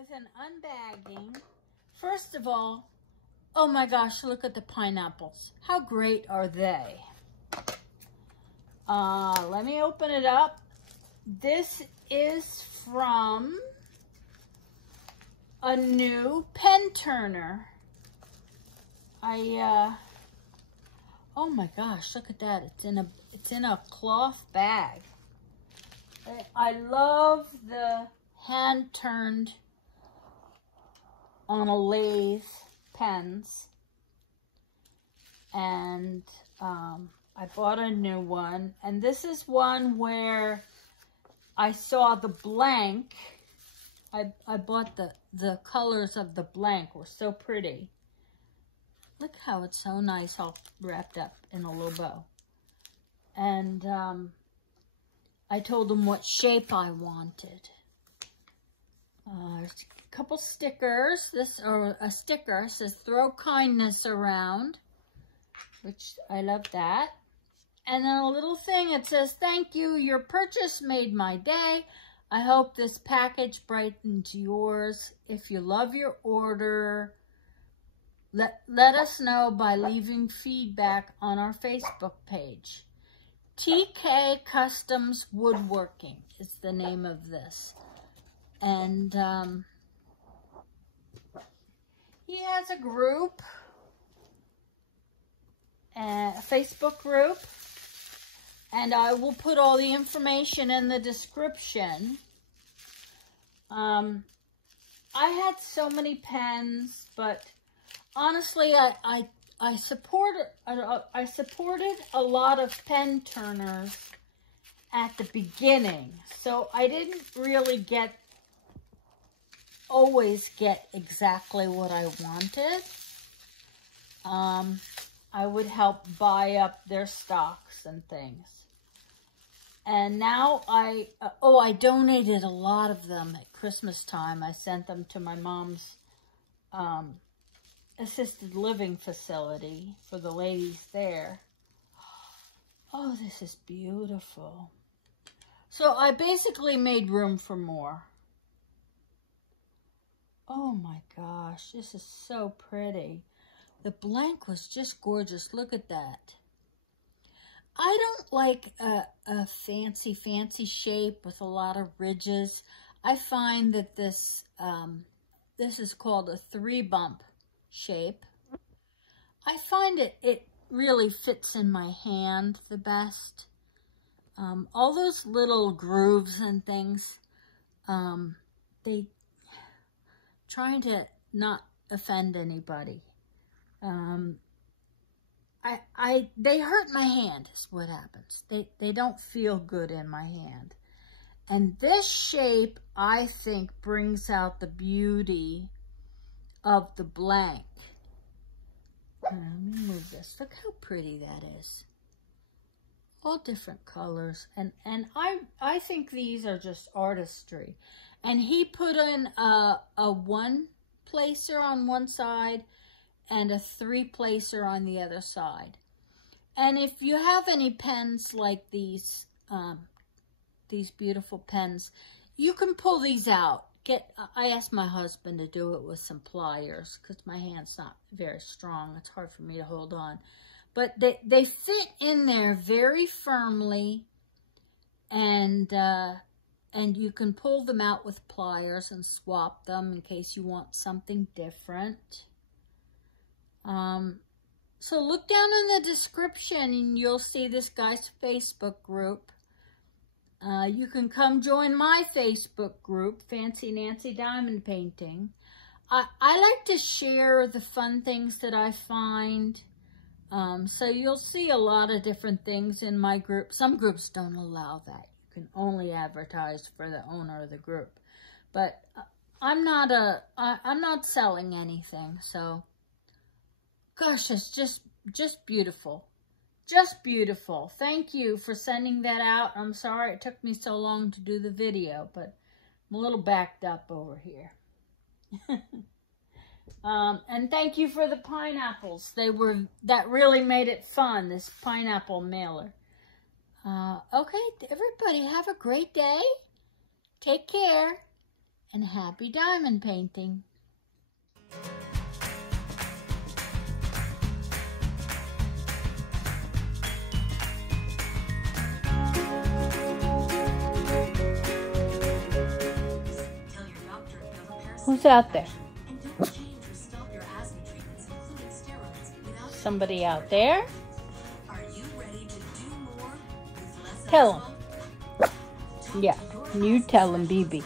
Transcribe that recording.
with an unbagging. First of all, oh my gosh, look at the pineapples. How great are they? Let me open it up. This is from a new pen turner. Oh my gosh, look at that. It's in a cloth bag. I love the hand turned on a lathe pens. And I bought a new one. And this is one where I saw the blank. I bought the colors of the blank were so pretty. Look how it's so nice, all wrapped up in a little bow. And I told them what shape I wanted. A couple stickers. A sticker says "Throw kindness around," which I love that. And then a little thing, it says, "Thank you, your purchase made my day. I hope this package brightens yours. If you love your order, let us know by leaving feedback on our Facebook page." AK Custom Woodworking is the name of this. And he has a group, a Facebook group, and I will put all the information in the description. I had so many pens, but honestly, I supported a lot of pen turners at the beginning, so I didn't really always get exactly what I wanted. I would help buy up their stocks and things. And now I donated a lot of them at Christmas time. I sent them to my mom's assisted living facility for the ladies there. Oh, this is beautiful. So I basically made room for more. Oh my gosh, this is so pretty. The blank was just gorgeous. Look at that. I don't like a fancy shape with a lot of ridges. I find that this is called a 3-bump shape. I find it really fits in my hand the best. All those little grooves and things, they trying to not offend anybody. They hurt my hand is what happens. They don't feel good in my hand. And this shape, I think, brings out the beauty of the blank. Let me move this. Look how pretty that is. All different colors. And I think these are just artistry. And he put in a 1-placer on one side and a 3-placer on the other side. And if you have any pens like these beautiful pens, you can pull these out. I asked my husband to do it with some pliers because my hand's not very strong. It's hard for me to hold on. But they fit in there very firmly, and you can pull them out with pliers and swap them in case you want something different. So look down in the description and you'll see this guy's Facebook group. You can come join my Facebook group, Fancy Nancy Diamond Painting. I like to share the fun things that I find. So you'll see a lot of different things in my group. Some groups don't allow that. You can only advertise for the owner of the group. But I'm not selling anything, so gosh, it's just beautiful. Just beautiful. Thank you for sending that out. I'm sorry it took me so long to do the video, but I'm a little backed up over here. And thank you for the pineapples. That really made it fun, this pineapple mailer. Okay, everybody have a great day. Take care. and happy diamond painting. Who's out there? Somebody out there? Tell him. Yeah, you tell him, BB.